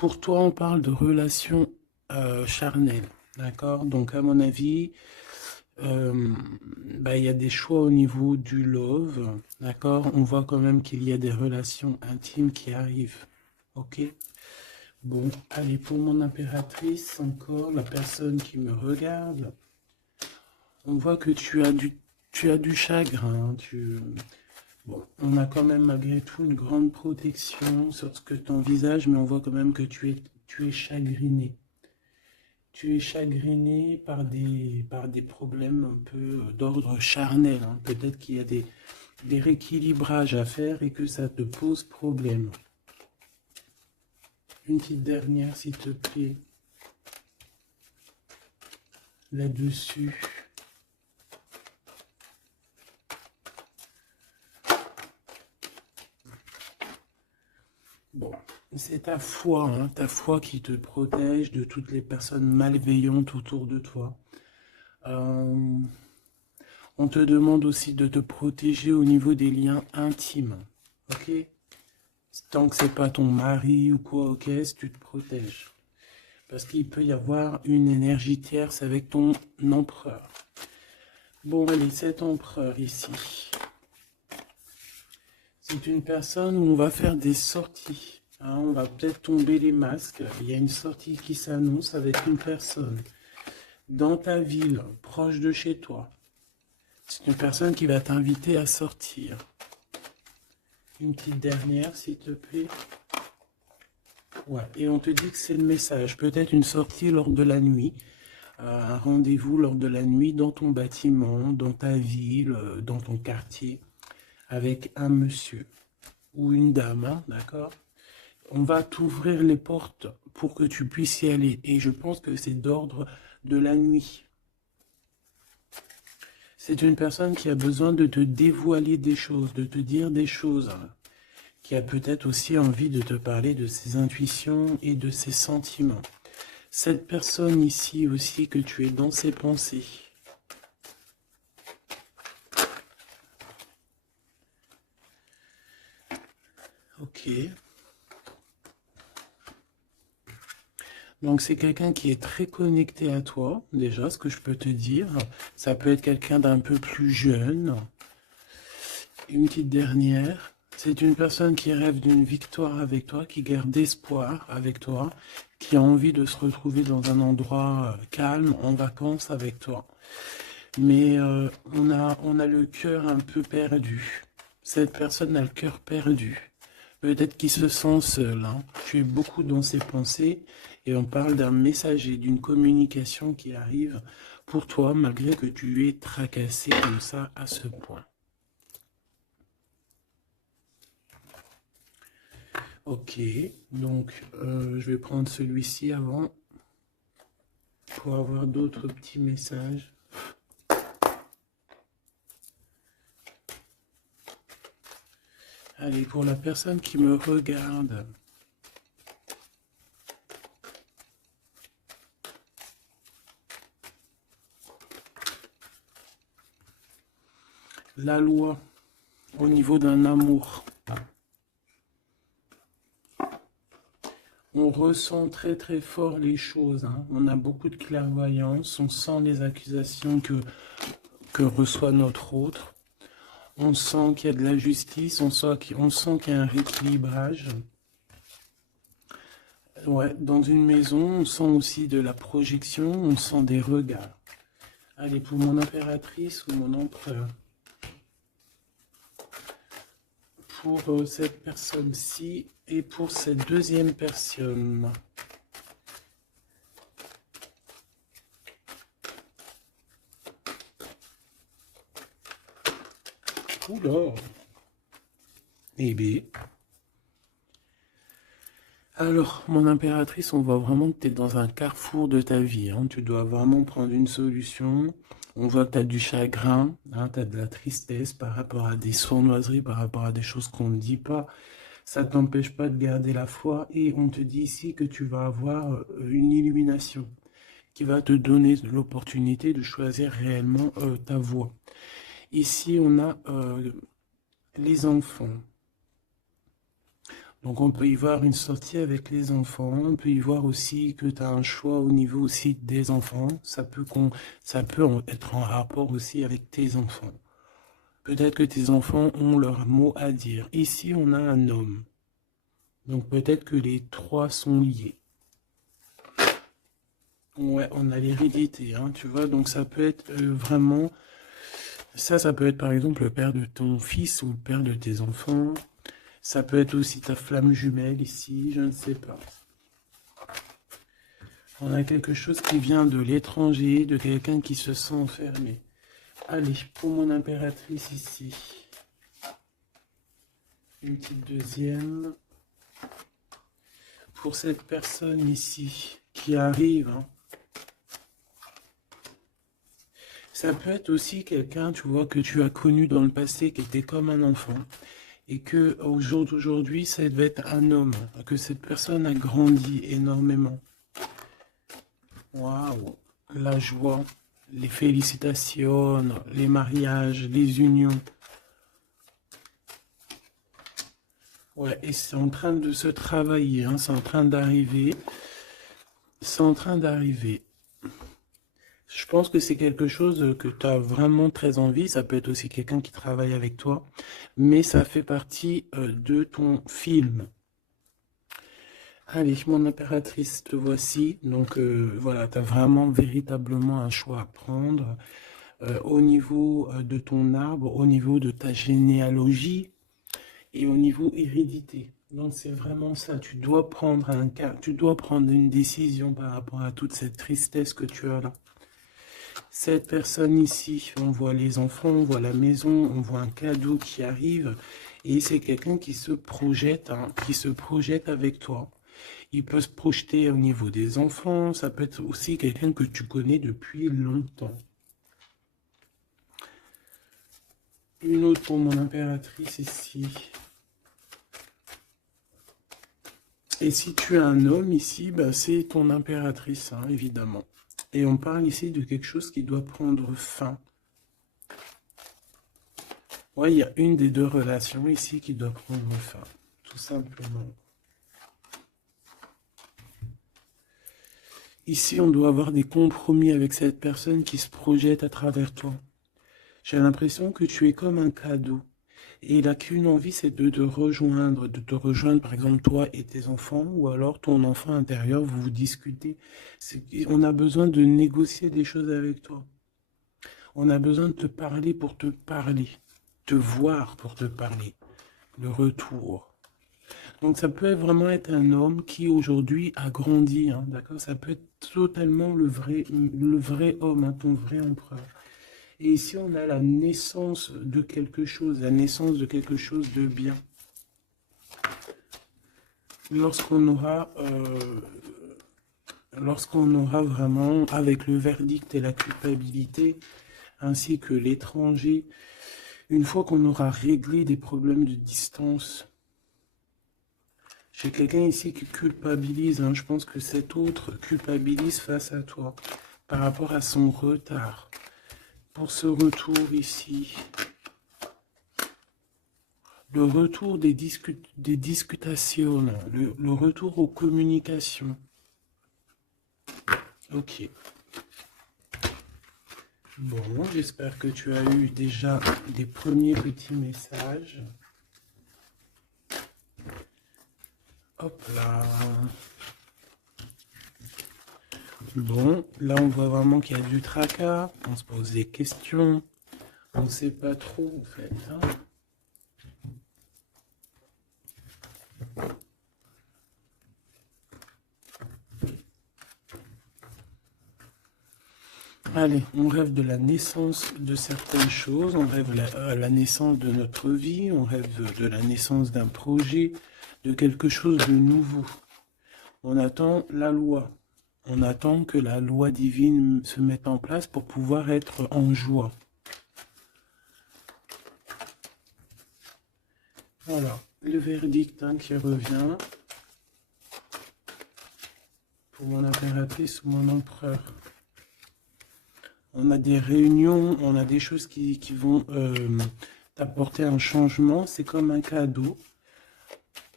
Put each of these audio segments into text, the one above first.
Pour toi, on parle de relations charnelles, d'accord? Donc, à mon avis, euh, il y a des choix au niveau du love, d'accord? On voit quand même qu'il y a des relations intimes qui arrivent, ok? Bon, allez, pour mon impératrice, encore, la personne qui me regarde, on voit que tu as du chagrin, Bon, on a quand même malgré tout une grande protection sur ce que ton visage, mais on voit quand même que tu es chagriné. Tu es chagriné par des problèmes un peu d'ordre charnel, hein. Peut-être qu'il y a des rééquilibrages à faire et que ça te pose problème. Une petite dernière, s'il te plaît, là-dessus. Bon, c'est ta foi qui te protège de toutes les personnes malveillantes autour de toi. Euh, on te demande aussi de te protéger au niveau des liens intimes, ok? Tant que c'est pas ton mari ou quoi, ok, tu te protèges. Parce qu'il peut y avoir une énergie tierce avec ton empereur. Bon, allez, cet empereur ici, c'est une personne où on va faire des sorties, hein. On va peut-être tomber les masques. Il y a une sortie qui s'annonce avec une personne dans ta ville, proche de chez toi. C'est une personne qui va t'inviter à sortir. Une petite dernière, s'il te plaît. Ouais, et on te dit que c'est le message. Peut-être une sortie lors de la nuit. Un rendez-vous lors de la nuit dans ton bâtiment, dans ta ville, dans ton quartier, avec un monsieur ou une dame, hein, d'accord? On va t'ouvrir les portes pour que tu puisses y aller. Et je pense que c'est d'ordre de la nuit. C'est une personne qui a besoin de te dévoiler des choses, de te dire des choses, hein, qui a peut-être aussi envie de te parler de ses intuitions et de ses sentiments. Cette personne ici aussi que tu es dans ses pensées. Ok. Donc c'est quelqu'un qui est très connecté à toi, déjà, ce que je peux te dire. Ça peut être quelqu'un d'un peu plus jeune. Une petite dernière. C'est une personne qui rêve d'une victoire avec toi, qui garde espoir avec toi, qui a envie de se retrouver dans un endroit calme, en vacances avec toi. Mais on a le cœur un peu perdu. Cette personne a le cœur perdu. Peut-être qu'il se sent seul, hein. Tu es beaucoup dans ses pensées et on parle d'un messager, d'une communication qui arrive pour toi malgré que tu es tracassé comme ça à ce point. Ok, donc je vais prendre celui-ci avant pour avoir d'autres petits messages. Allez, pour la personne qui me regarde, la loi au niveau d'un amour. On ressent très très fort les choses, hein. On a beaucoup de clairvoyance, on sent les accusations que reçoit notre autre. On sent qu'il y a de la justice, on sent qu'il y a un rééquilibrage. Ouais, dans une maison, on sent aussi de la projection, on sent des regards. Allez, pour mon impératrice ou mon empereur, pour cette personne-ci et pour cette deuxième personne. Oula, eh bien. Alors, mon impératrice, on voit vraiment que tu es dans un carrefour de ta vie, hein. Tu dois vraiment prendre une solution. On voit que tu as du chagrin, hein, tu as de la tristesse par rapport à des sournoiseries, par rapport à des choses qu'on ne dit pas. Ça ne t'empêche pas de garder la foi et on te dit ici que tu vas avoir une illumination qui va te donner l'opportunité de choisir réellement ta voie. Ici, on a les enfants. Donc on peut y voir une sortie avec les enfants, on peut y voir aussi que tu as un choix au niveau aussi des enfants, ça peut être en rapport aussi avec tes enfants. Peut-être que tes enfants ont leur mot à dire. Ici, on a un homme. Donc peut-être que les trois sont liés. Ouais, on a l'hérédité, hein, tu vois. Donc ça peut être vraiment... Ça peut être par exemple le père de ton fils ou le père de tes enfants. Ça peut être aussi ta flamme jumelle ici, je ne sais pas. On a quelque chose qui vient de l'étranger, de quelqu'un qui se sent enfermé. Allez, pour mon impératrice ici. Une petite deuxième. Pour cette personne ici qui arrive, hein. Ça peut être aussi quelqu'un, tu vois, que tu as connu dans le passé, qui était comme un enfant. Et que au jour d'aujourd'hui, ça devait être un homme. Que cette personne a grandi énormément. Waouh! La joie, les félicitations, les mariages, les unions. Ouais, et c'est en train de se travailler, hein, c'est en train d'arriver. C'est en train d'arriver. Je pense que c'est quelque chose que tu as vraiment très envie. Ça peut être aussi quelqu'un qui travaille avec toi, mais ça fait partie de ton film. Allez, mon impératrice, te voici. Donc voilà, tu as vraiment véritablement un choix à prendre au niveau de ton arbre, au niveau de ta généalogie et au niveau hérédité. Donc c'est vraiment ça, tu dois prendre un cas, tu dois prendre une décision par rapport à toute cette tristesse que tu as là. Cette personne ici, on voit les enfants, on voit la maison, on voit un cadeau qui arrive et c'est quelqu'un qui se projette, hein, qui se projette avec toi. Il peut se projeter au niveau des enfants, ça peut être aussi quelqu'un que tu connais depuis longtemps. Une autre pour mon impératrice ici. Et si tu as un homme ici, bah, c'est ton impératrice, hein, évidemment. Et on parle ici de quelque chose qui doit prendre fin. Ouais, il y a une des deux relations ici qui doit prendre fin, tout simplement. Ici, on doit avoir des compromis avec cette personne qui se projette à travers toi. J'ai l'impression que tu es comme un cadeau. Et il n'a qu'une envie, c'est de te rejoindre, par exemple, toi et tes enfants, ou alors ton enfant intérieur, vous vous discutez. On a besoin de négocier des choses avec toi. On a besoin de te parler pour te parler, te voir pour te parler. Le retour. Donc ça peut vraiment être un homme qui aujourd'hui a grandi, hein, d'accord? Ça peut être totalement le vrai homme, hein, ton vrai empereur. Et ici, on a la naissance de quelque chose, la naissance de quelque chose de bien. Lorsqu'on aura vraiment, avec le verdict et la culpabilité, ainsi que l'étranger, une fois qu'on aura réglé des problèmes de distance, j'ai quelqu'un ici qui culpabilise, hein, je pense que cet autre culpabilise face à toi, par rapport à son retard. Pour ce retour ici, le retour des discutations, le retour aux communications. Ok. Bon, j'espère que tu as eu déjà des premiers petits messages. Hop là. Bon, là on voit vraiment qu'il y a du tracas, on se pose des questions, on ne sait pas trop en fait, hein. Allez, on rêve de la naissance de certaines choses, on rêve la naissance de notre vie, on rêve de la naissance d'un projet, de quelque chose de nouveau. On attend la loi. On attend que la loi divine se mette en place pour pouvoir être en joie. Voilà, le verdict, hein, qui revient pour mon impératrice ou mon empereur. On a des réunions, on a des choses qui vont t'apporter un changement. C'est comme un cadeau.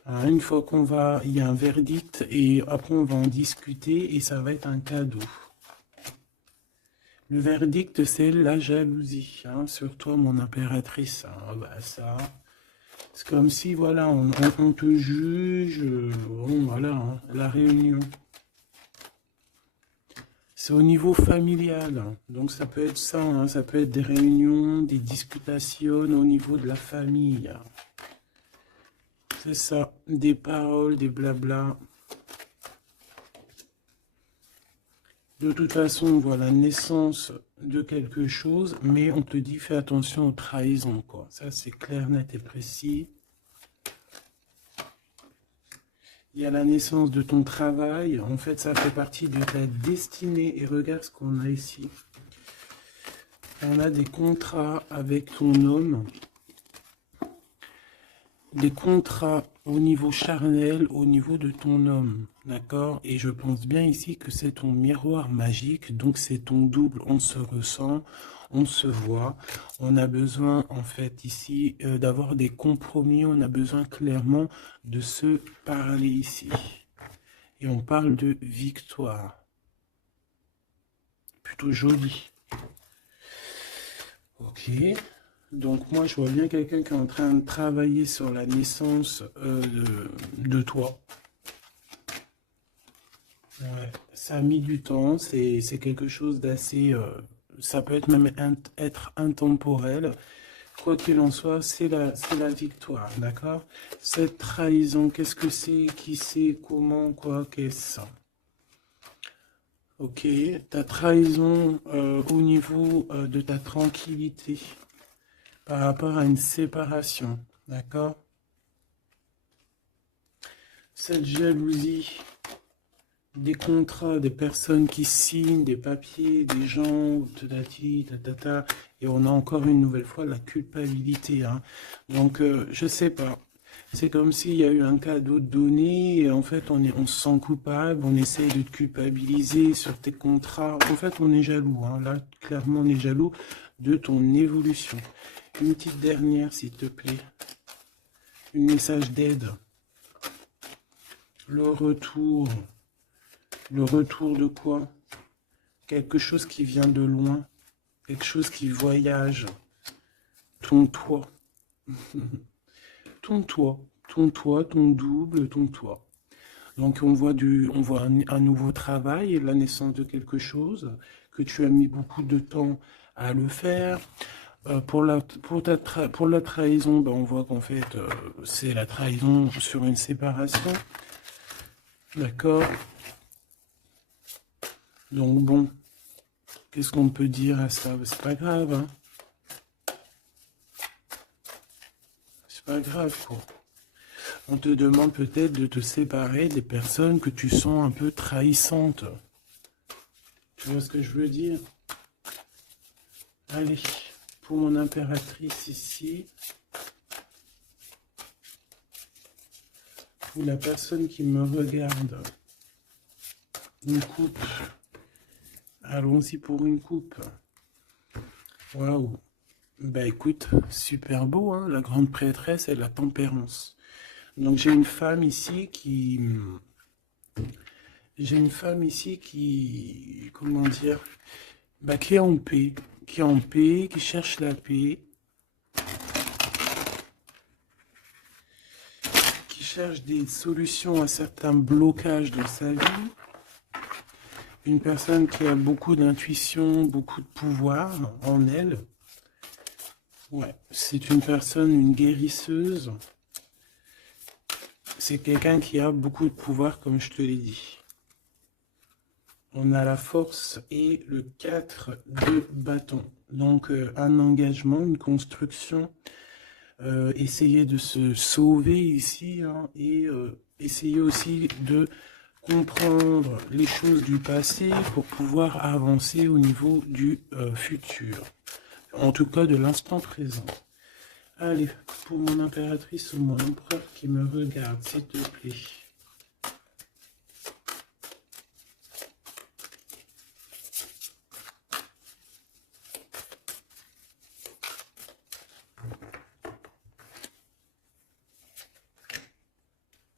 Hein, une fois il y a un verdict et après on va en discuter et ça va être un cadeau. Le verdict, c'est la jalousie, hein, sur toi, mon impératrice. Hein, bah ça, c'est comme si, voilà, on te juge, bon, voilà, hein, la réunion. C'est au niveau familial, hein, donc ça peut être ça, hein, ça peut être des réunions, des discutations au niveau de la famille. C'est ça, des paroles, des blabla. De toute façon, on voit la naissance de quelque chose, mais on te dit fais attention aux trahisons, quoi. Ça, c'est clair, net et précis. Il y a la naissance de ton travail. En fait, ça fait partie de ta destinée. Et regarde ce qu'on a ici. On a des contrats avec ton homme. Des contrats au niveau charnel, au niveau de ton homme. D'accord? Et je pense bien ici que c'est ton miroir magique. Donc, c'est ton double. On se ressent, on se voit. On a besoin, en fait, ici, d'avoir des compromis. On a besoin clairement de se parler ici. Et on parle de victoire. Plutôt joli. Ok. Donc moi, je vois bien quelqu'un qui est en train de travailler sur la naissance de toi. Ouais. Ça a mis du temps. C'est quelque chose d'assez... ça peut être même être intemporel. Quoi qu'il en soit, c'est la victoire. D'accord? Cette trahison, qu'est-ce que c'est? Qui c'est? Comment? Quoi? Qu'est-ce? Ok, ta trahison au niveau de ta tranquillité par rapport à une séparation, d'accord? Cette jalousie, des contrats, des personnes qui signent, des papiers, des gens, tatati, tatata, et on a encore une nouvelle fois la culpabilité, hein. Donc, je sais pas. C'est comme s'il y a eu un cadeau donné et en fait on se sent coupable, on essaye de te culpabiliser sur tes contrats. En fait on est jaloux, hein. Là clairement on est jaloux de ton évolution. Une petite dernière s'il te plaît. Un message d'aide. Le retour. Le retour de quoi? Quelque chose qui vient de loin. Quelque chose qui voyage. Ton toit. Ton toit. Ton toit, ton double, ton toit. Donc on voit un nouveau travail, la naissance de quelque chose, que tu as mis beaucoup de temps à le faire. Pour la trahison, ben, on voit qu'en fait, c'est la trahison sur une séparation. D'accord? Donc bon, qu'est-ce qu'on peut dire à ça? C'est pas grave, hein? C'est pas grave, quoi. On te demande peut-être de te séparer des personnes que tu sens un peu trahissantes. Tu vois ce que je veux dire? Allez, pour mon impératrice ici, pour la personne qui me regarde, une coupe. Allons-y pour une coupe. Waouh. Bah écoute, super beau, hein, la grande prêtresse et la tempérance. Donc j'ai une femme ici qui... J'ai une femme ici qui... Comment dire? Bah qui est en paix. Qui est en paix, qui cherche la paix. Qui cherche des solutions à certains blocages dans sa vie. Une personne qui a beaucoup d'intuition, beaucoup de pouvoir en elle. Ouais, c'est une personne, une guérisseuse. C'est quelqu'un qui a beaucoup de pouvoir, comme je te l'ai dit. On a la force et le 4 de bâton. Donc, un engagement, une construction. Essayer de se sauver ici, hein, et essayer aussi de comprendre les choses du passé pour pouvoir avancer au niveau du futur. En tout cas, de l'instant présent. Allez, pour mon impératrice ou mon empereur qui me regarde, s'il te plaît.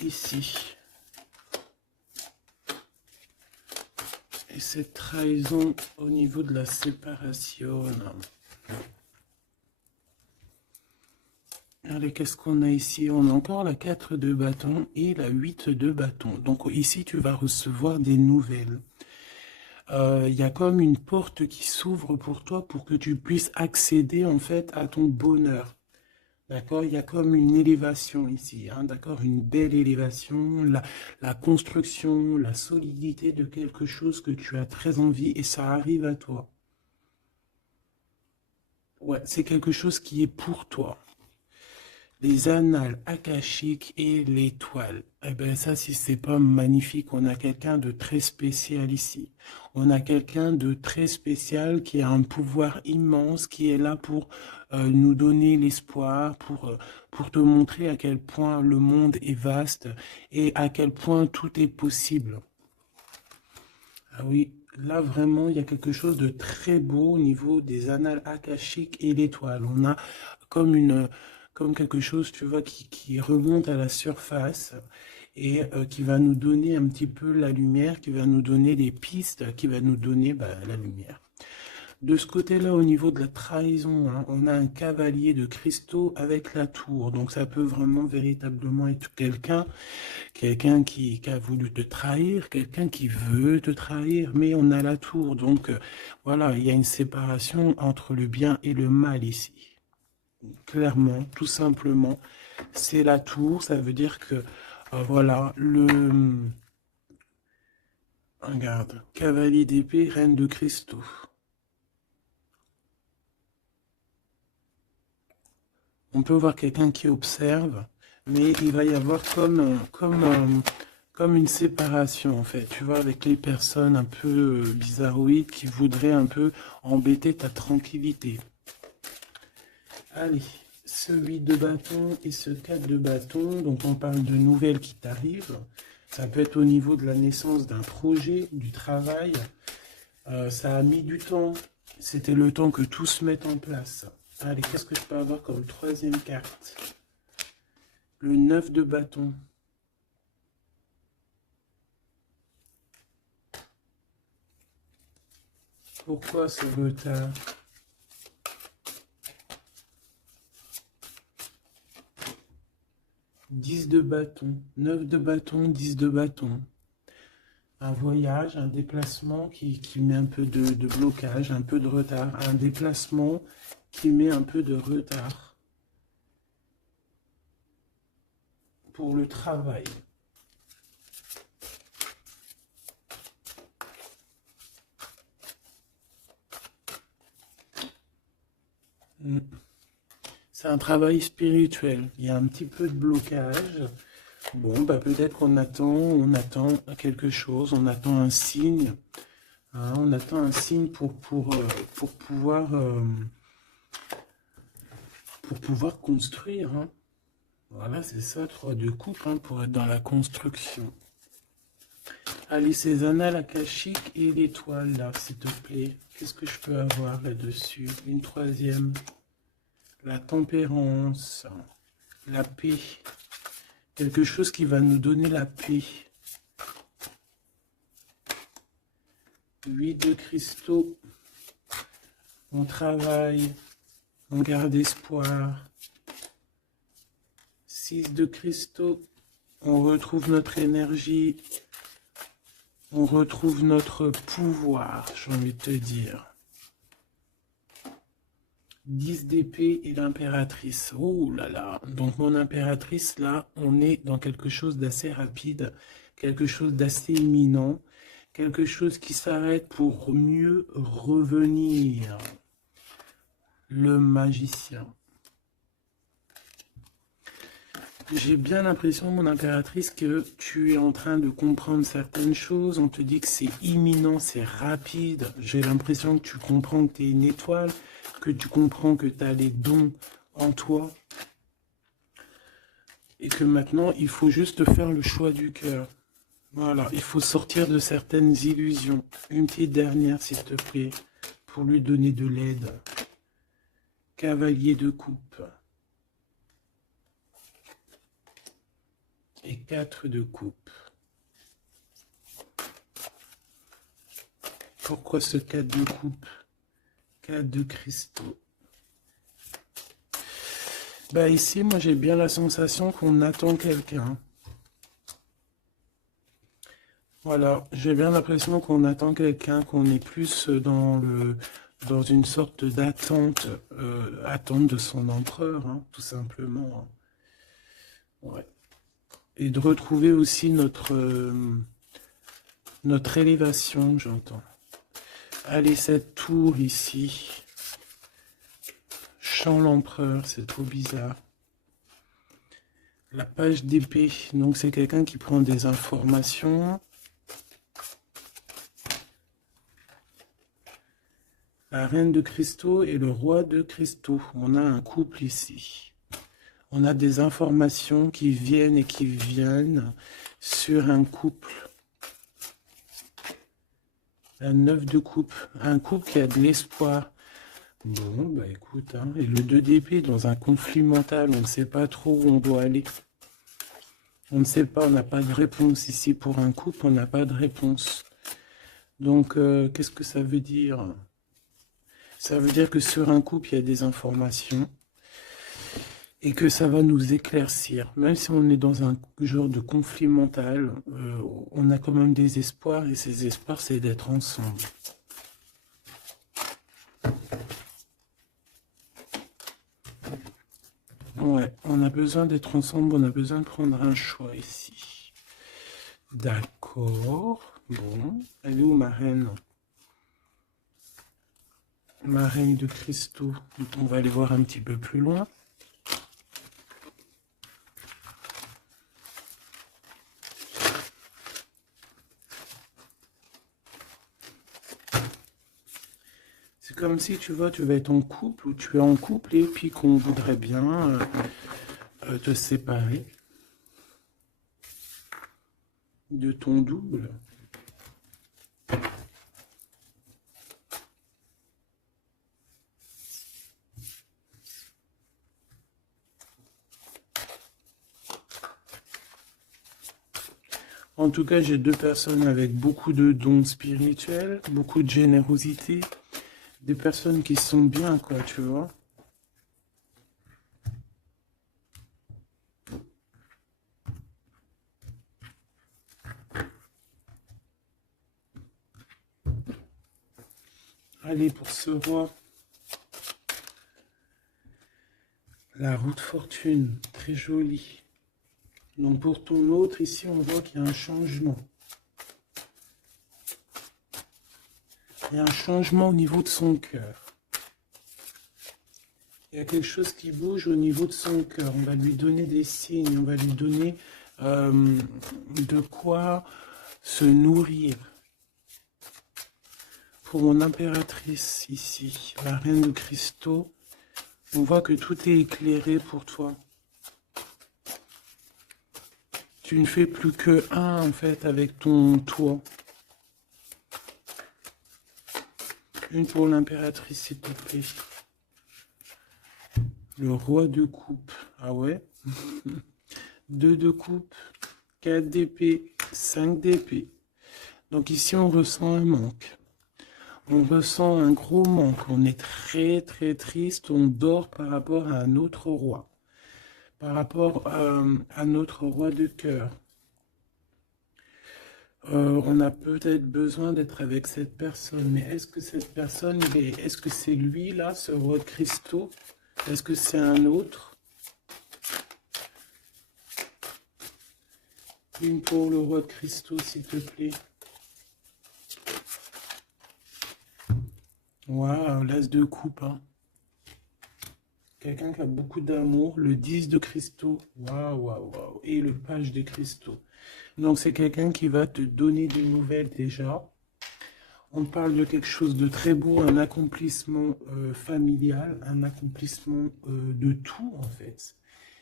ici. Et cette trahison au niveau de la séparation. Allez, qu'est-ce qu'on a ici? On a encore la 4 de bâton et la 8 de bâton. Donc ici, tu vas recevoir des nouvelles. Il y a comme une porte qui s'ouvre pour toi pour que tu puisses accéder en fait à ton bonheur. D'accord? Il y a comme une élévation ici, hein, d'accord? Une belle élévation, la construction, la solidité de quelque chose que tu as très envie et ça arrive à toi. Ouais, c'est quelque chose qui est pour toi. Les annales akashiques et l'étoile. Eh bien ça, si c'est pas magnifique, on a quelqu'un de très spécial ici. On a quelqu'un de très spécial qui a un pouvoir immense, qui est là pour nous donner l'espoir, pour te montrer à quel point le monde est vaste et à quel point tout est possible. Ah oui, là vraiment, il y a quelque chose de très beau au niveau des annales akashiques et l'étoile. On a comme comme quelque chose, tu vois, qui remonte à la surface et qui va nous donner un petit peu la lumière, qui va nous donner des pistes, qui va nous donner la lumière. De ce côté-là, au niveau de la trahison, hein, on a un cavalier de cristaux avec la tour. Donc ça peut vraiment véritablement être quelqu'un qui a voulu te trahir, quelqu'un qui veut te trahir, mais on a la tour. Donc voilà, il y a une séparation entre le bien et le mal ici. Clairement, tout simplement, c'est la tour. Ça veut dire que, voilà, regarde, cavalier d'épée, reine de cristaux. On peut voir quelqu'un qui observe, mais il va y avoir comme une séparation, en fait. Tu vois, avec les personnes un peu bizarroïdes qui voudraient un peu embêter ta tranquillité. Allez, ce 8 de bâton et ce 4 de bâton, donc on parle de nouvelles qui t'arrivent. Ça peut être au niveau de la naissance d'un projet, du travail. Ça a mis du temps. C'était le temps que tout se mette en place. Allez, qu'est-ce que je peux avoir comme troisième carte? Le 9 de bâton. Pourquoi ce retard? 10 de bâton, 9 de bâton, 10 de bâton. Un voyage, un déplacement qui met un peu de blocage, un peu de retard. Un déplacement qui met un peu de retard pour le travail. C'est un travail spirituel. Il y a un petit peu de blocage. Bon, peut-être qu'on on attend quelque chose, on attend un signe. Hein, on attend un signe pour pouvoir construire. Hein. Voilà, c'est ça, 3 de coupe, hein, pour être dans la construction. Allez, ces annales akashiques et l'étoile, là, s'il te plaît. Qu'est-ce que je peux avoir là-dessus? Une troisième. La tempérance. La paix. Quelque chose qui va nous donner la paix. 8 de cristaux. On travaille. On garde espoir. 6 de cristaux. On retrouve notre énergie. On retrouve notre pouvoir, j'ai envie de te dire. 10 d'épée et l'impératrice. Oh là là. Donc mon impératrice, là, on est dans quelque chose d'assez rapide, quelque chose d'assez imminent, quelque chose qui s'arrête pour mieux revenir. Le magicien. J'ai bien l'impression, mon impératrice, que tu es en train de comprendre certaines choses. On te dit que c'est imminent, c'est rapide. J'ai l'impression que tu comprends que tu es une étoile, que tu comprends que tu as les dons en toi. Et que maintenant, il faut juste faire le choix du cœur. Voilà, il faut sortir de certaines illusions. Une petite dernière, s'il te plaît, pour lui donner de l'aide. Cavalier de coupe. et 4 de coupe. Pourquoi ce 4 de coupe? 4 de cristaux. Bah ici, moi j'ai bien la sensation qu'on attend quelqu'un. Voilà, j'ai bien l'impression qu'on attend quelqu'un, qu'on est plus dans une sorte d'attente, attente de son empereur, hein, tout simplement. Ouais. Et de retrouver aussi notre élévation, j'entends. Allez, cette tour ici. Chant l'empereur, c'est trop bizarre. La page d'épée, donc c'est quelqu'un qui prend des informations. La reine de cristaux et le roi de cristaux. On a un couple ici. On a des informations qui viennent et qui viennent sur un couple. La 9 de coupe. Un couple qui a de l'espoir. Bon, bah écoute, hein, et le 2 d'épée dans un conflit mental, on ne sait pas trop où on doit aller. On ne sait pas, on n'a pas de réponse ici pour un couple, on n'a pas de réponse. Donc, qu'est-ce que ça veut dire? Ça veut dire que sur un couple, il y a des informations et que ça va nous éclaircir. Même si on est dans un genre de conflit mental, on a quand même des espoirs et ces espoirs, c'est d'être ensemble. Ouais, on a besoin d'être ensemble, on a besoin de prendre un choix ici. D'accord. Bon, elle est où ma reine? Ma reine de cristaux. On va aller voir un petit peu plus loin. C'est comme si, tu vois, tu vas être en couple ou tu es en couple et puis qu'on voudrait bien te séparer de ton double. En tout cas, j'ai deux personnes avec beaucoup de dons spirituels, beaucoup de générosité. Des personnes qui sont bien, quoi, tu vois. Allez, pour ce roi. La roue de fortune, très jolie. Donc pour ton autre, ici, on voit qu'il y a un changement. Il y a un changement au niveau de son cœur. Il y a quelque chose qui bouge au niveau de son cœur. On va lui donner des signes, on va lui donner de quoi se nourrir. Pour mon impératrice ici, la reine de cristaux, on voit que tout est éclairé pour toi. Tu ne fais plus que un en fait avec ton toit. Une pour l'impératrice, s'il te plaît. Le roi de coupe. Ah ouais. 2 de coupe, 4 d'épée, 5 d'épée. Donc ici, on ressent un manque. On ressent un gros manque. On est très, très triste. On dort par rapport à un autre roi. Par rapport à notre roi de cœur. On a peut-être besoin d'être avec cette personne. Mais est-ce que cette personne, est-ce que c'est lui, là, ce roi de cristaux? Est-ce que c'est un autre? Une pour le roi de cristaux, s'il te plaît. Waouh, l'as de coupe. Hein. Quelqu'un qui a beaucoup d'amour. Le 10 de cristaux. Waouh, waouh, waouh. Et le page de cristaux. Donc, c'est quelqu'un qui va te donner des nouvelles déjà. On parle de quelque chose de très beau, un accomplissement familial, un accomplissement de tout, en fait.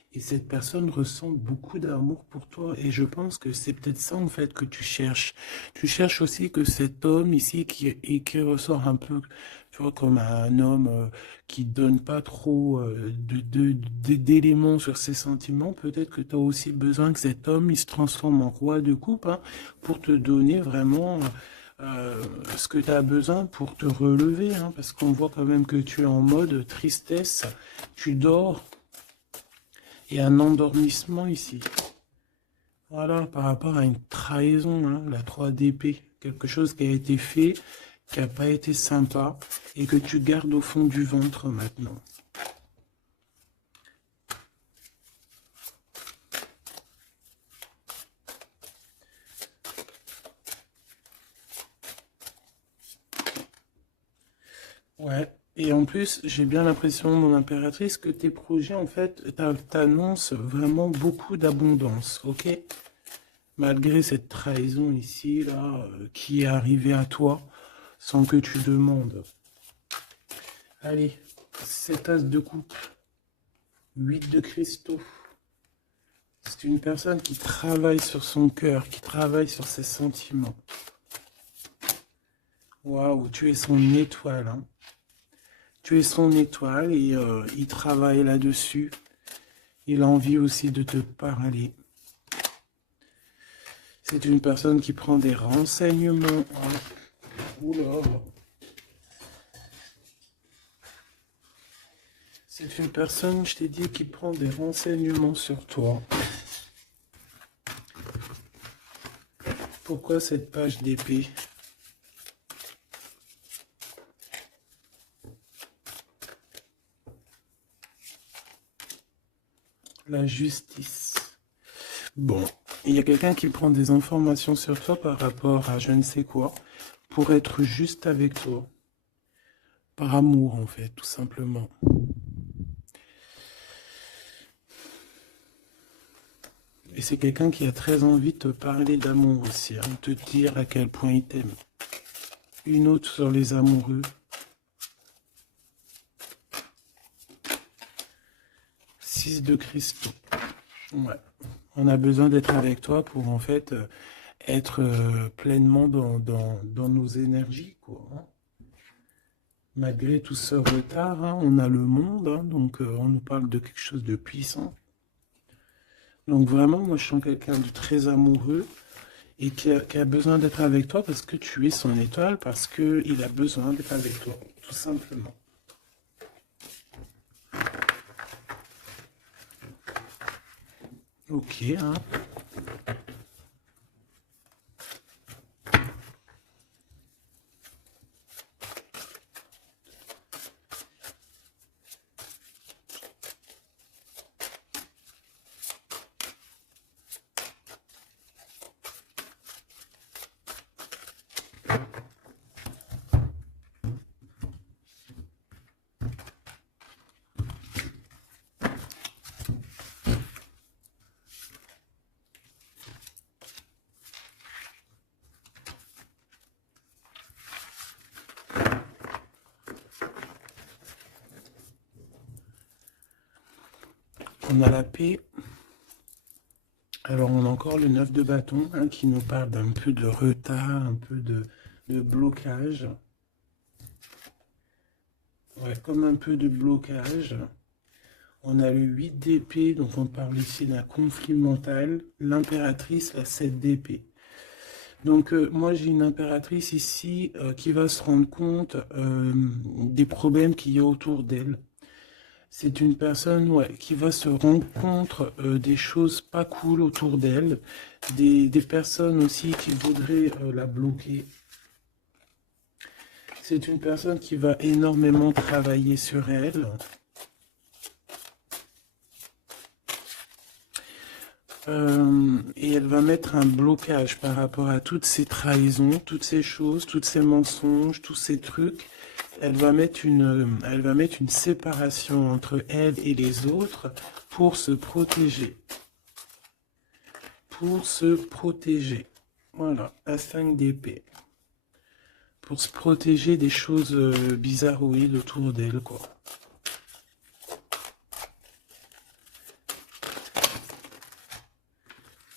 Et cette personne ressent beaucoup d'amour pour toi. Et je pense que c'est peut-être ça, en fait, que tu cherches. Tu cherches aussi que cet homme ici, qui ressort un peu, tu vois, comme un homme qui donne pas trop d'éléments sur ses sentiments, peut-être que tu as aussi besoin que cet homme, il se transforme en roi de coupe, hein, pour te donner vraiment ce que tu as besoin pour te relever, hein, parce qu'on voit quand même que tu es en mode tristesse, tu dors. Et un endormissement ici. Voilà, par rapport à une trahison, hein, la 3 d'épée. Quelque chose qui a été fait, qui n'a pas été sympa, et que tu gardes au fond du ventre maintenant. Ouais. Et en plus, j'ai bien l'impression, mon impératrice, que tes projets, en fait, t'annoncent vraiment beaucoup d'abondance, ok? Malgré cette trahison ici, là, qui est arrivée à toi, sans que tu demandes. Allez, cet as de coupe, 8 de cristaux. C'est une personne qui travaille sur son cœur, qui travaille sur ses sentiments. Waouh, tu es son étoile, hein. Tu es son étoile et il travaille là-dessus. Il a envie aussi de te parler. C'est une personne qui prend des renseignements. Oula. C'est une personne, je t'ai dit, qui prend des renseignements sur toi. Pourquoi cette page d'épée? La justice. Bon, il y a quelqu'un qui prend des informations sur toi par rapport à je ne sais quoi, pour être juste avec toi. Par amour, en fait, tout simplement. Et c'est quelqu'un qui a très envie de te parler d'amour aussi, hein, de te dire à quel point il t'aime. Une autre sur les amoureux. 6 de cristaux. Ouais. On a besoin d'être avec toi pour en fait être pleinement dans nos énergies, quoi, hein. Malgré tout ce retard, hein, on a le monde, hein, donc on nous parle de quelque chose de puissant. Donc vraiment, moi je sens quelqu'un de très amoureux et qui a besoin d'être avec toi parce que tu es son étoile, parce qu'il a besoin d'être avec toi, tout simplement. Ok, hein. On a la paix. Alors on a encore le 9 de bâton, hein, qui nous parle d'un peu de retard, un peu de blocage. Ouais, comme un peu de blocage. On a le 8 d'épée, donc on parle ici d'un conflit mental. L'impératrice, la 7 d'épée. Donc moi j'ai une impératrice ici qui va se rendre compte des problèmes qu'il y a autour d'elle. C'est une personne, ouais, qui va se rendre compte des choses pas cool autour d'elle, des personnes aussi qui voudraient la bloquer. C'est une personne qui va énormément travailler sur elle. Et elle va mettre un blocage par rapport à toutes ces trahisons, toutes ces choses, tous ces mensonges, tous ces trucs. Elle va mettre une séparation entre elle et les autres pour se protéger. Pour se protéger. Voilà, la 5 d'épée. Pour se protéger des choses bizarroïdes autour d'elle, quoi.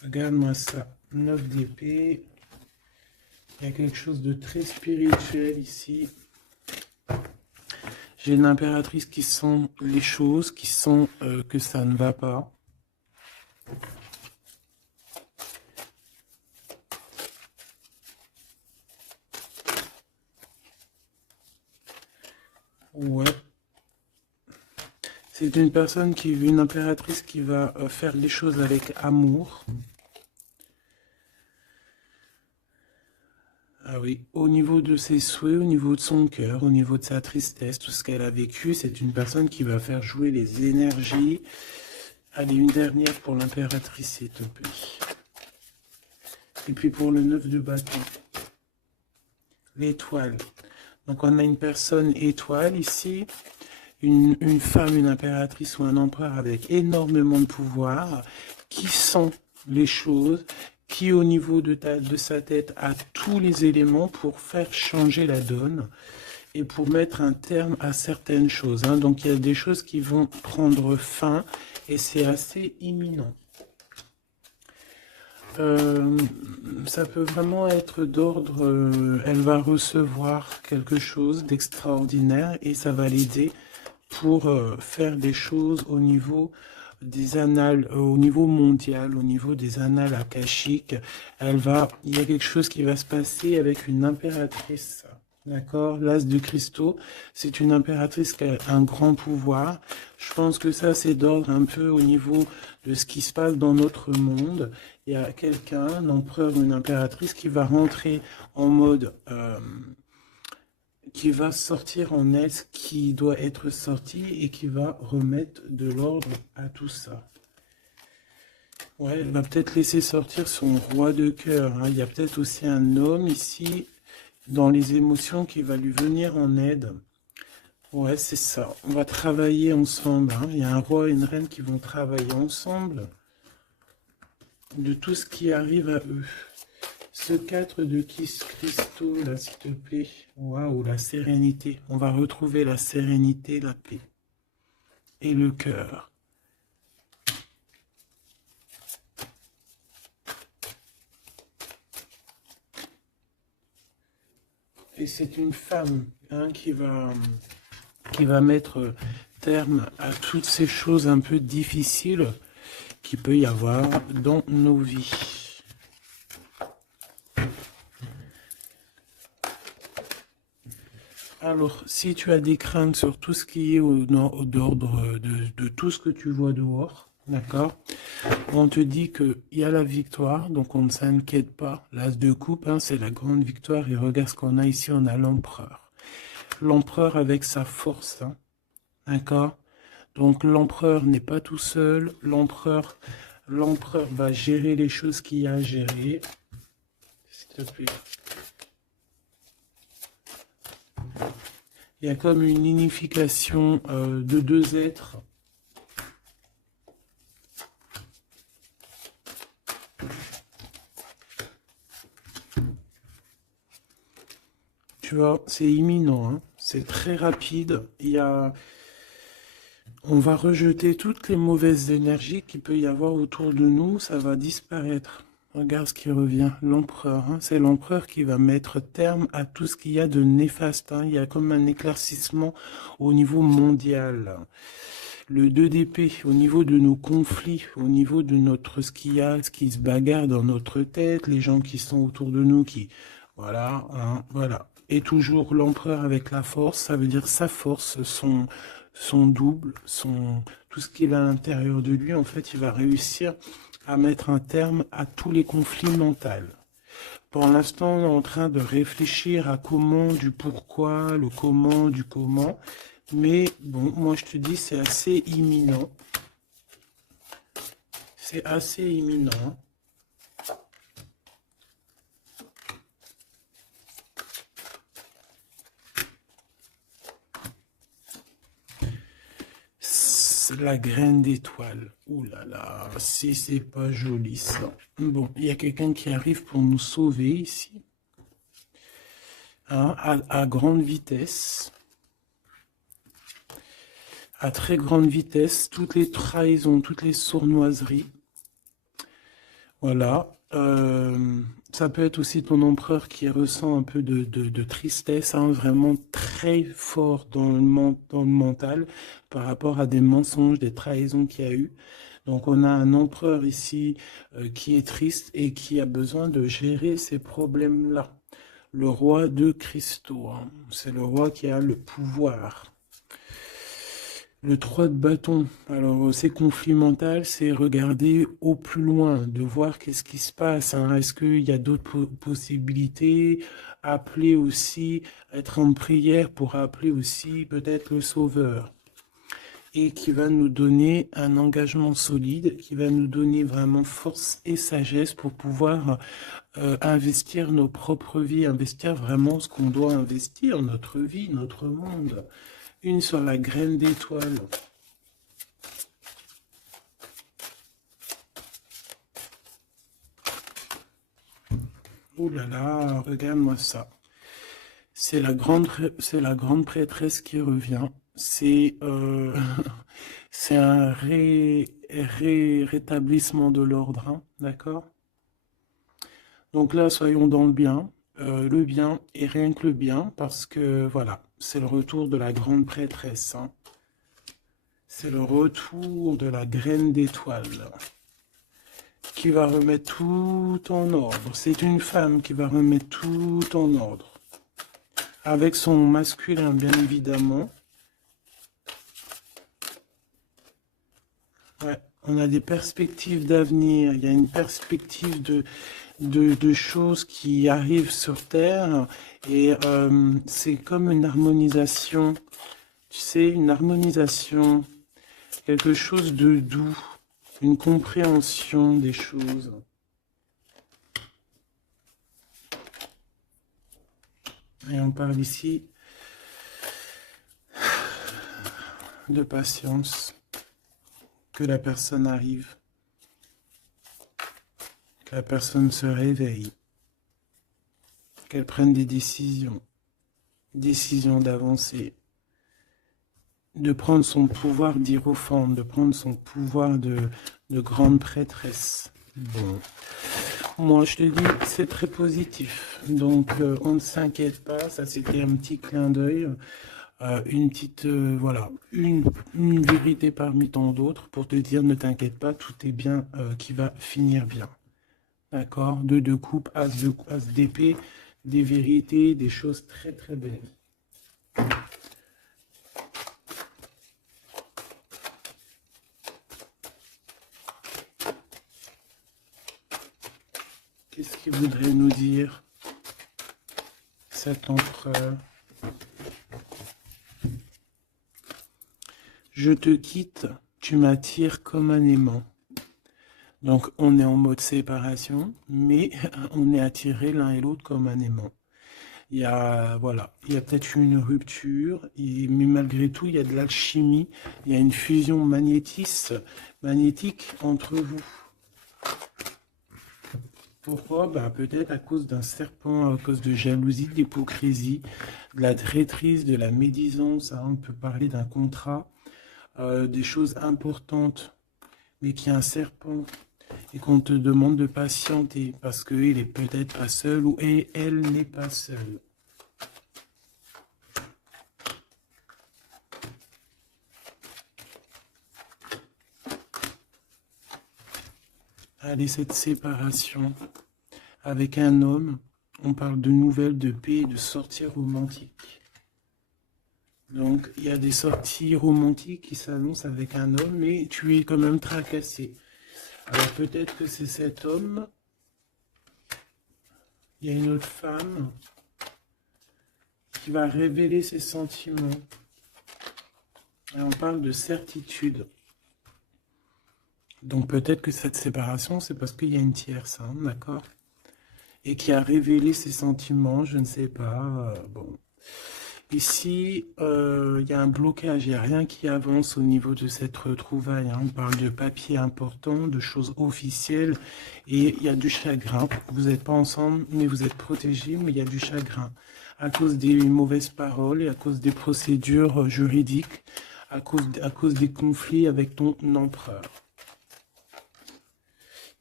Regarde-moi ça. 9 d'épée. Il y a quelque chose de très spirituel ici. J'ai une impératrice qui sent les choses, qui sent que ça ne va pas. Ouais. C'est une personne une impératrice qui va faire les choses avec amour. Ah oui, au niveau de ses souhaits, au niveau de son cœur, au niveau de sa tristesse, tout ce qu'elle a vécu, c'est une personne qui va faire jouer les énergies. Allez, une dernière pour l'impératrice, s'il te plaît. Et puis pour le 9 de bâton. L'étoile. Donc on a une personne étoile ici. Une femme, une impératrice ou un empereur avec énormément de pouvoir, qui sent les choses, qui au niveau de sa tête a tous les éléments pour faire changer la donne et pour mettre un terme à certaines choses. Hein. Donc il y a des choses qui vont prendre fin et c'est assez imminent. Ça peut vraiment être d'ordre, elle va recevoir quelque chose d'extraordinaire et ça va l'aider pour faire des choses au niveau des annales, au niveau mondial, au niveau des annales akashiques. Il y a quelque chose qui va se passer avec une impératrice. D'accord, l'as de cristaux, c'est une impératrice qui a un grand pouvoir. Je pense que ça, c'est d'ordre un peu au niveau de ce qui se passe dans notre monde. Il y a quelqu'un, un empereur ou une impératrice, qui va rentrer en mode... qui va sortir en elle ce qui doit être sorti et qui va remettre de l'ordre à tout ça. Ouais, elle va peut-être laisser sortir son roi de cœur. Hein. Il y a peut-être aussi un homme ici, dans les émotions, qui va lui venir en aide. Ouais, c'est ça. On va travailler ensemble. Hein. Il y a un roi et une reine qui vont travailler ensemble de tout ce qui arrive à eux. Ce 4 de cristaux, là, s'il te plaît. Waouh, la sérénité. On va retrouver la sérénité, la paix. Et le cœur. Et c'est une femme hein, qui va mettre terme à toutes ces choses un peu difficiles qu'il peut y avoir dans nos vies. Alors, si tu as des craintes sur tout ce qui est d'ordre de tout ce que tu vois dehors, d'accord, on te dit qu'il y a la victoire, donc on ne s'inquiète pas. L'as de coupe, hein, c'est la grande victoire. Et regarde ce qu'on a ici, on a l'empereur. L'empereur avec sa force, hein, d'accord. Donc l'empereur n'est pas tout seul. L'empereur va gérer les choses qu'il y a à gérer. S'il te plaît. Il y a comme une unification de deux êtres. Tu vois, c'est imminent, hein. C'est très rapide. On va rejeter toutes les mauvaises énergies qu'il peut y avoir autour de nous. Ça va disparaître. Regarde ce qui revient. L'empereur, hein. C'est l'empereur qui va mettre terme à tout ce qu'il y a de néfaste. Hein. Il y a comme un éclaircissement au niveau mondial. Le 2 d'épée, au niveau de nos conflits, au niveau de ce qui se bagarre dans notre tête, les gens qui sont autour de nous, voilà, hein, voilà. Et toujours l'empereur avec la force, ça veut dire sa force, son double, tout ce qu'il a à l'intérieur de lui, en fait, il va réussir à mettre un terme à tous les conflits mentaux. Pour l'instant, on est en train de réfléchir à comment, du pourquoi, le comment, du comment. Mais bon, moi je te dis, c'est assez imminent. C'est assez imminent. La graine d'étoile. Ouh là là, si c'est pas joli ça. Bon, il y a quelqu'un qui arrive pour nous sauver ici. Hein, à grande vitesse. À très grande vitesse, toutes les trahisons, toutes les sournoiseries. Voilà. Ça peut être aussi ton empereur qui ressent un peu de tristesse, hein, vraiment très fort dans le mental par rapport à des mensonges, des trahisons qu'il y a eu. Donc on a un empereur ici qui est triste et qui a besoin de gérer ces problèmes-là. Le roi de cristaux, hein, c'est le roi qui a le pouvoir. Le 3 de bâton, alors ces conflits mentaux, c'est regarder au plus loin, de voir qu'est-ce qui se passe, hein. Est-ce qu'il y a d'autres possibilités, appeler aussi, être en prière pour appeler aussi peut-être le Sauveur, et qui va nous donner un engagement solide, qui va nous donner vraiment force et sagesse pour pouvoir investir nos propres vies, investir vraiment ce qu'on doit investir, notre vie, notre monde. Une sur la graine d'étoile. Oh là là, regarde-moi ça. C'est la grande prêtresse qui revient. C'est c'est un rétablissement de l'ordre, hein, d'accord? Donc là, soyons dans le bien et rien que le bien, parce que voilà, c'est le retour de la grande prêtresse, hein. C'est le retour de la graine d'étoile qui va remettre tout en ordre. C'est une femme qui va remettre tout en ordre. Avec son masculin, bien évidemment. Ouais, on a des perspectives d'avenir. Il y a une perspective de choses qui arrivent sur Terre. Et c'est comme une harmonisation. Tu sais, une harmonisation. Quelque chose de doux. Une compréhension des choses. Et on parle ici de patience, que la personne arrive, que la personne se réveille, qu'elle prenne des décisions d'avancer, de prendre son pouvoir d'hiérophante, de prendre son pouvoir de grande prêtresse. Bon. Moi, je te dis, c'est très positif. Donc, on ne s'inquiète pas. Ça, c'était un petit clin d'œil. Une petite, voilà, une vérité parmi tant d'autres pour te dire, ne t'inquiète pas, tout est bien qui va finir bien. D'accord? Deux de coupe, as d'épée, des vérités, des choses très très belles. Qu'est-ce qu'il voudrait nous dire, cet empereur? Je te quitte, tu m'attires comme un aimant. Donc on est en mode séparation, mais on est attirés l'un et l'autre comme un aimant. Il y a, voilà, il y a peut-être une rupture, mais malgré tout, il y a de l'alchimie, il y a une fusion magnétique entre vous. Pourquoi? Ben, peut-être à cause d'un serpent, à cause de jalousie, d'hypocrisie, de la traîtrise, de la médisance, hein. On peut parler d'un contrat, des choses importantes, mais qu'il y a un serpent et qu'on te demande de patienter parce qu'il est peut-être pas seul ou elle n'est pas seule. Allez, cette séparation avec un homme, on parle de nouvelles, de paix, de sorties romantiques. Donc, il y a des sorties romantiques qui s'annoncent avec un homme, mais tu es quand même tracassé. Alors, peut-être que c'est cet homme. Il y a une autre femme qui va révéler ses sentiments. Et on parle de certitude. Donc, peut-être que cette séparation, c'est parce qu'il y a une tierce, hein, d'accord? Et qui a révélé ses sentiments, je ne sais pas. Bon. Ici, il y a un blocage, il n'y a rien qui avance au niveau de cette retrouvaille, hein. On parle de papiers importants, de choses officielles, et il y a du chagrin. Vous n'êtes pas ensemble, mais vous êtes protégés, mais il y a du chagrin. À cause des mauvaises paroles et à cause des procédures juridiques, à cause des conflits avec ton empereur.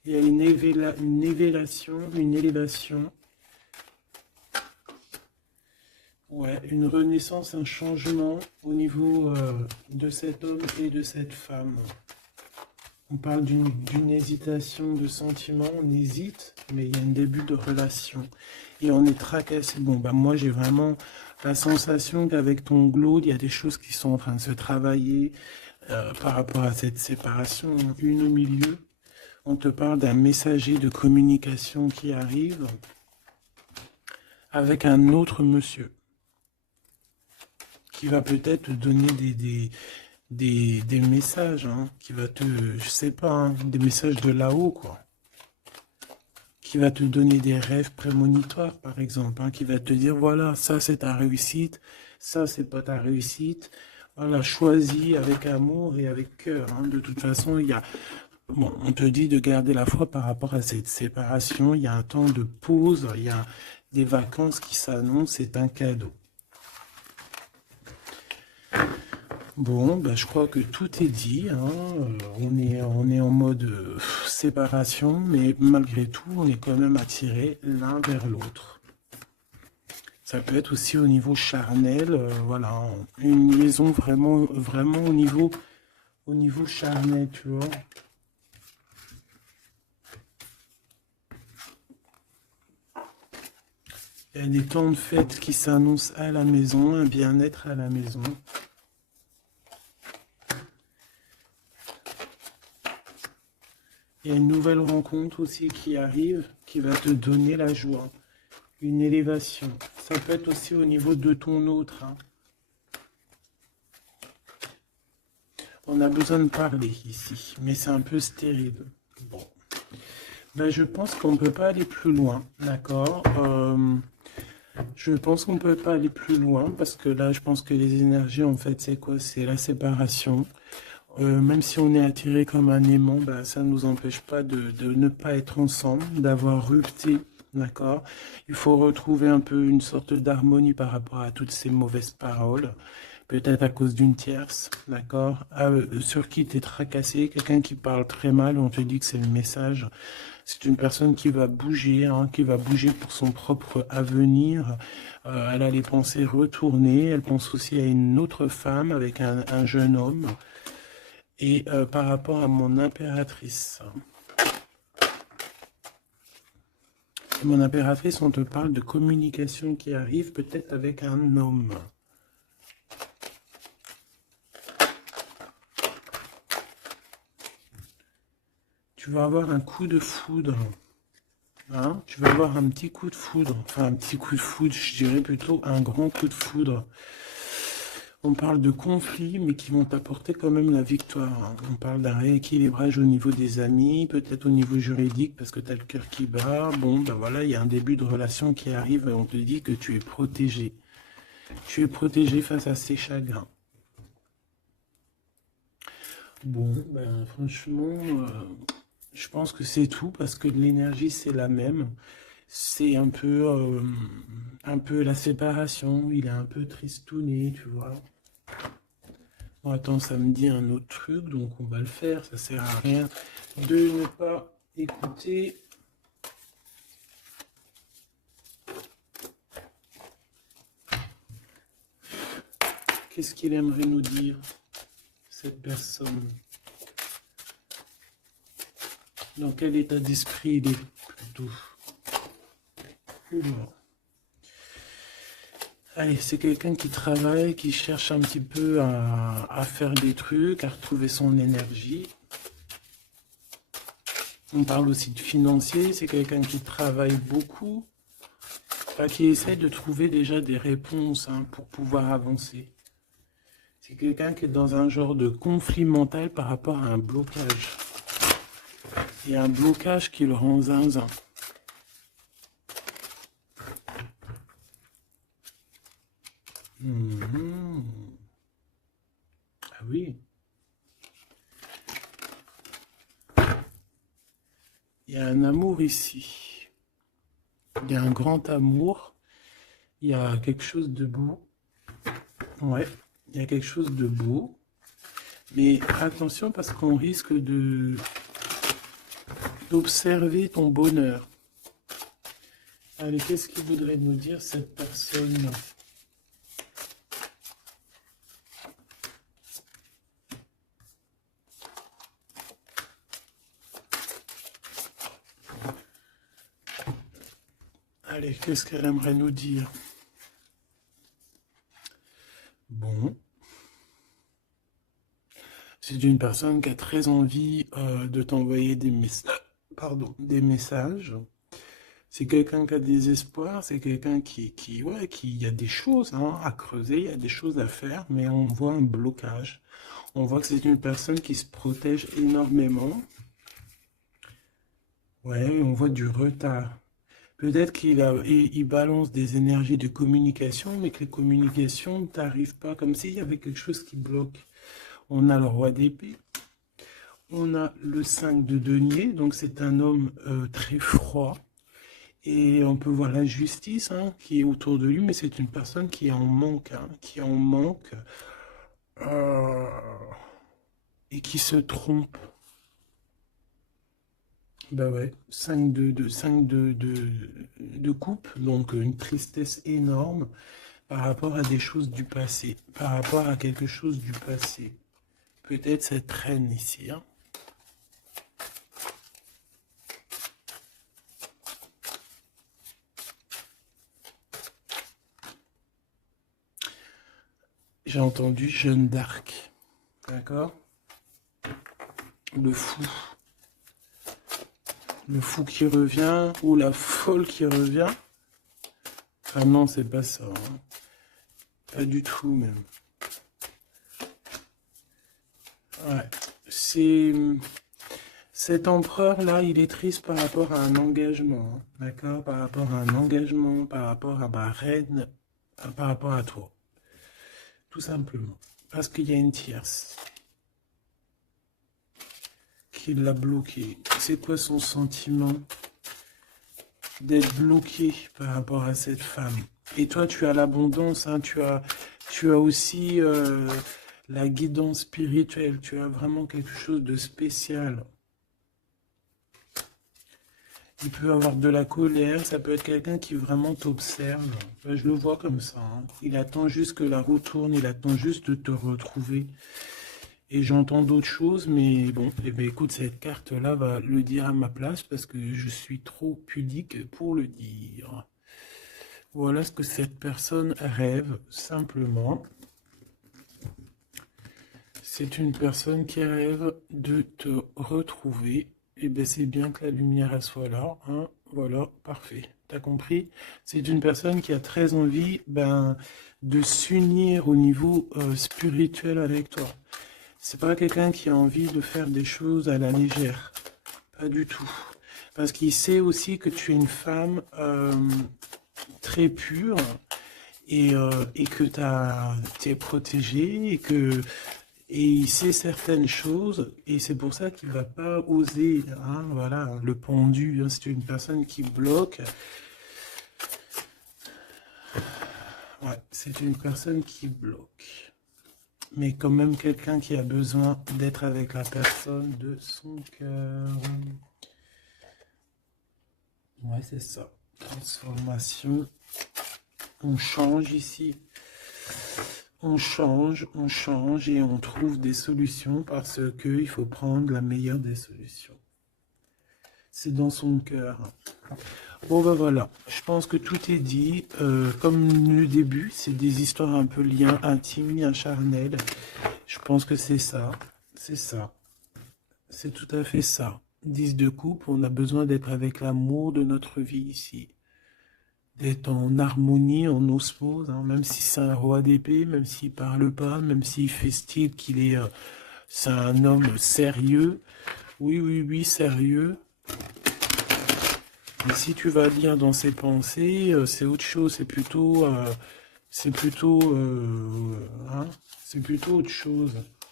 Il y a une élévation. Ouais, une renaissance, un changement au niveau de cet homme et de cette femme. On parle d'une hésitation de sentiment, on hésite, mais il y a un début de relation. Et on est tracassé. Bon, bah moi j'ai vraiment la sensation qu'avec ton glow, il y a des choses qui sont en train de se travailler par rapport à cette séparation. Une au milieu, on te parle d'un messager de communication qui arrive avec un autre monsieur qui va peut-être te donner des messages, hein, qui va te, je sais pas, hein, des messages de là-haut, quoi. Qui va te donner des rêves prémonitoires, par exemple, hein, qui va te dire, voilà, ça c'est ta réussite, ça c'est pas ta réussite. Voilà, choisis avec amour et avec cœur. Hein. De toute façon, il y a, bon, on te dit de garder la foi par rapport à cette séparation. Il y a un temps de pause, il y a des vacances qui s'annoncent, c'est un cadeau. Bon, bah, je crois que tout est dit. Hein. On est en mode séparation, mais malgré tout, on est quand même attirés l'un vers l'autre. Ça peut être aussi au niveau charnel, voilà, une liaison vraiment au niveau charnel, tu vois. Il y a des temps de fête qui s'annoncent à la maison, un bien-être à la maison. Il y a une nouvelle rencontre aussi qui arrive, qui va te donner la joie, une élévation. Ça peut être aussi au niveau de ton autre. Hein. On a besoin de parler ici, mais c'est un peu stérile. Bon. Ben, je pense qu'on ne peut pas aller plus loin, d'accord. Je pense qu'on ne peut pas aller plus loin, parce que là, je pense que les énergies, en fait, c'est quoi? C'est la séparation. Même si on est attiré comme un aimant, bah, ça ne nous empêche pas de ne pas être ensemble, d'avoir rupté, d'accord? Il faut retrouver un peu une sorte d'harmonie par rapport à toutes ces mauvaises paroles, peut-être à cause d'une tierce, d'accord? Sur qui tu es tracassé, quelqu'un qui parle très mal, on te dit que c'est le message. C'est une personne qui va bouger, hein, qui va bouger pour son propre avenir. Elle a les pensées retournées, elle pense aussi à une autre femme avec un jeune homme. Et par rapport à mon impératrice. Mon impératrice, on te parle de communication qui arrive peut-être avec un homme. Tu vas avoir un coup de foudre. Hein? Tu vas avoir un petit coup de foudre. Enfin, un petit coup de foudre, je dirais plutôt un grand coup de foudre. On parle de conflits, mais qui vont t'apporter quand même la victoire. Hein. On parle d'un rééquilibrage au niveau des amis, peut-être au niveau juridique, parce que tu as le cœur qui bat. Bon, ben voilà, il y a un début de relation qui arrive et on te dit que tu es protégé. Tu es protégé face à ces chagrins. Bon, ben franchement, je pense que c'est tout, parce que l'énergie, c'est la même. C'est un peu la séparation. Il est un peu tristouné, tu vois. Bon, attends, ça me dit un autre truc, donc on va le faire. Ça sert à rien de ne pas écouter. Qu'est-ce qu'il aimerait nous dire, cette personne? Dans quel état d'esprit il est plutôt? Oula. Allez, c'est quelqu'un qui travaille, qui cherche un petit peu à faire des trucs, à retrouver son énergie. On parle aussi de financier, c'est quelqu'un qui travaille beaucoup, enfin, qui essaie de trouver déjà des réponses hein, pour pouvoir avancer. C'est quelqu'un qui est dans un genre de conflit mental par rapport à un blocage. Il y a un blocage qui le rend zinzin. Ah oui. Il y a un amour ici. Il y a un grand amour. Il y a quelque chose de beau. Ouais, il y a quelque chose de beau. Mais attention parce qu'on risque de d'observer ton bonheur. Allez, qu'est-ce qu'il voudrait nous dire cette personne? Allez, qu'est-ce qu'elle aimerait nous dire? Bon. C'est une personne qui a très envie de t'envoyer des messages. Pardon, des messages. C'est quelqu'un qui a des espoirs, c'est quelqu'un ouais, qui, il y a des choses hein, à creuser, il y a des choses à faire, mais on voit un blocage. On voit que c'est une personne qui se protège énormément. Ouais, on voit du retard. Peut-être il balance des énergies de communication, mais que les communications ne t'arrivent pas, comme s'il y avait quelque chose qui bloque. On a le roi d'épée, on a le 5 de denier, donc c'est un homme très froid. Et on peut voir la justice hein, qui est autour de lui, mais c'est une personne qui est en manque, hein, qui est en manque euh, et qui se trompe. Bah ouais, 5 de coupe, donc une tristesse énorme par rapport à des choses du passé, par rapport à quelque chose du passé. Peut-être cette reine ici, hein. J'ai entendu Jeanne d'Arc, d'accord? Le fou. Le fou qui revient, ou la folle qui revient. Ah non, c'est pas ça. Hein. Pas du tout, même. Ouais. C'est... Cet empereur-là, il est triste par rapport à un engagement. Hein, d'accord? Par rapport à un engagement, par rapport à ma reine, par rapport à toi. Tout simplement. Parce qu'il y a une tierce qui l'a bloqué. C'est quoi son sentiment d'être bloqué par rapport à cette femme? Et toi, tu as l'abondance, hein, tu as aussi la guidance spirituelle, tu as vraiment quelque chose de spécial. Il peut avoir de la colère, ça peut être quelqu'un qui vraiment t'observe. Ben, je le vois comme ça. Hein. Il attend juste que la roue tourne, il attend juste de te retrouver. Et j'entends d'autres choses, mais bon, eh bien, écoute, cette carte-là va le dire à ma place parce que je suis trop pudique pour le dire. Voilà ce que cette personne rêve, simplement. C'est une personne qui rêve de te retrouver. Et bien, c'est bien que la lumière elle soit là. Hein. Voilà, parfait. T'as compris? C'est une personne qui a très envie de s'unir au niveau spirituel avec toi. C'est pas quelqu'un qui a envie de faire des choses à la légère. Pas du tout. Parce qu'il sait aussi que tu es une femme très pure et que tu es protégée et il sait certaines choses et c'est pour ça qu'il va pas oser. Hein, voilà, le pendu, hein, c'est une personne qui bloque. Ouais, c'est une personne qui bloque. Mais quand même quelqu'un qui a besoin d'être avec la personne de son cœur. Ouais, c'est ça. Transformation. On change ici. On change et on trouve des solutions parce qu'il faut prendre la meilleure des solutions. C'est dans son cœur. Bon ben voilà, je pense que tout est dit. Comme le début, c'est des histoires un peu liens intimes, liens charnels. Je pense que c'est ça. C'est ça. C'est tout à fait ça. 10 de coupe, on a besoin d'être avec l'amour de notre vie ici. D'être en harmonie, en osmose, hein, même si c'est un roi d'épée, même s'il parle pas, même s'il fait style qu'il est... c'est un homme sérieux. Oui, oui, oui, sérieux. Mais si tu vas lire dans ses pensées, c'est autre chose, c'est plutôt... c'est plutôt autre chose.